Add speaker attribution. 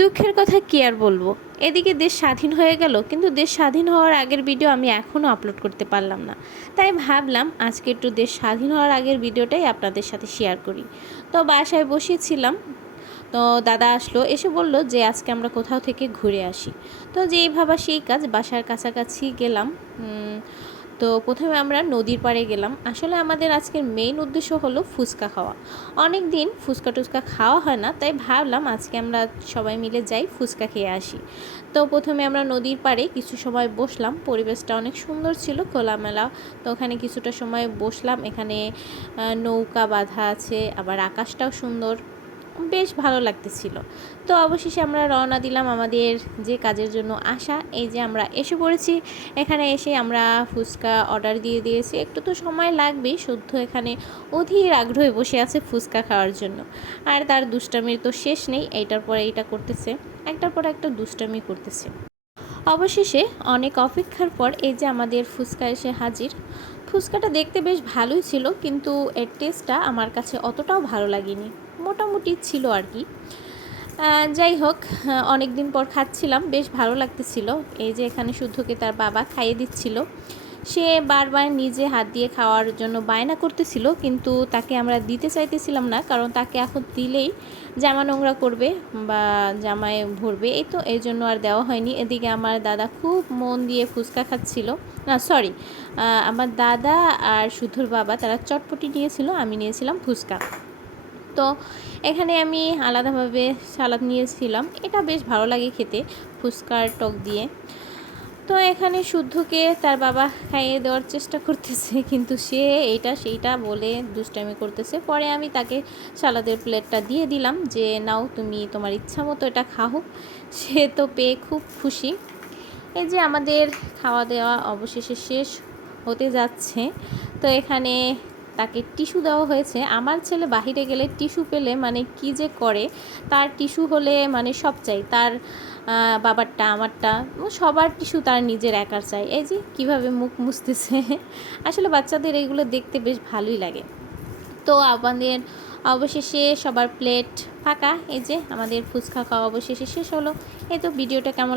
Speaker 1: দুঃখের কথা কি আর বলব? এদিকে দেশ স্বাধীন হয়ে গেল, কিন্তু দেশ স্বাধীন হওয়ার আগের ভিডিও আমি এখনও আপলোড করতে পারলাম না। তাই ভাবলাম আজকে একটু দেশ স্বাধীন হওয়ার আগের ভিডিওটাই আপনাদের সাথে শেয়ার করি। তো বাসায় বসেছিলাম, তো দাদা আসলো, এসে বলল যে আজকে আমরা কোথাও থেকে ঘুরে আসি। তো যেই ভাবা সেই কাজ, বাসার কাছাকাছি গেলাম। তো প্রথমে আমরা নদীর পাড়ে গেলাম। আসলে আমাদের আজকের মেইন উদ্দেশ্য হলো ফুচকা খাওয়া। অনেক দিন ফুচকা টুচকা খাওয়া হয় না, তাই ভাবলাম আজকে আমরা সবাই মিলে যাই ফুচকা খেয়ে আসি। তো প্রথমে আমরা নদীর পাড়ে কিছু সময় বসলাম, পরিবেশটা অনেক সুন্দর ছিল, খোলামেলা। তো ওখানে কিছুটা সময় বসলাম, এখানে নৌকা বাঁধা আছে, আবার আকাশটাও সুন্দর। বেশ ভালো লাগতেছিল। তো অবশেষে আমরা রওনা দিলাম আমাদের যে কাজের জন্য আসা, এই যে আমরা এসে পড়েছি। এখানে এসে আমরা ফুচকা অর্ডার দিয়ে দিয়েছি। একটু তো সময় লাগবে, শুদ্ধ এখানে অধীর আগ্রহে বসে আছে ফুচকা খাওয়ার জন্য। আর তার দুষ্টামির তো শেষ নেই, এইটার পরে এইটা করতেছে। একটার পর একটা দুষ্টামি করতেছে। অবশেষে অনেক অপেক্ষার পর এই যে আমাদের ফুচকা এসে হাজির। ফুচকাটা দেখতে বেশ ভালোই ছিল, কিন্তু এর টেস্টটা আমার কাছে অতটাও ভালো লাগেনি। মোটামুটি ছিল আর কি। যাই হোক অনেক দিন পর খাচ্ছিলাম, বেশ ভালো লাগতেছিল। এই যে এখানে শুদ্ধকে তার বাবা খাইয়ে দিচ্ছিল। সে বারবার নিজে হাত দিয়ে খাওয়ার জন্য বায়না করতেছিল, কিন্তু তাকে আমরা দিতে চাইতেছিলাম না, কারণ তাকে এখন দিলেই জামা নোংরা করবে বা জামায় ভরবে। এই তো, এই জন্য আর দেওয়া হয়নি। এদিকে আমার দাদা খুব মন দিয়ে ফুচকা খাচ্ছিল। না সরি আমার দাদা আর সুধুর বাবা, তারা চটপটি নিয়েছিল, আমি নিয়েছিলাম ফুচকা। তো এখানে আমি আলাদাভাবে সালাদ নিয়েছিলাম। এটা বেশ ভালো লাগে খেতে, ফুচকার টক দিয়ে। তো এখানে শুদ্ধকে তার বাবা খাইয়ে দেওয়ার চেষ্টা করতেছে, কিন্তু সে এটা সেইটা বলে দুষ্টামি করতেছে। পরে আমি তাকে সালাদের প্লেটটা দিয়ে দিলাম যে, নাও, তুমি তোমার ইচ্ছা মতো এটা খাও। সে তো পেয়ে খুব খুশি। এই যে আমাদের খাওয়া দাওয়া অবশেষে শেষ হতে যাচ্ছে। তো এখানে তাকে টিস্যু দেওয়া হয়েছে। আমার ছেলে বাহিরে গেলে টিস্যু পেলে মানে কি যে করে, তার টিস্যু হলে মানে সব চাই। তার বাবারটা, আমারটা, সবার টিস্যু তার নিজের একার চাই। এই যে কীভাবে মুখ মুছতেছে। আসলে বাচ্চাদের এইগুলো দেখতে বেশ ভালোই লাগে। তো আমাদের অবশেষে সবার প্লেট ফাঁকা। এই যে আমাদের ফুচকা খাওয়া অবশেষে শেষ হলো। এই তো ভিডিওটা কেমন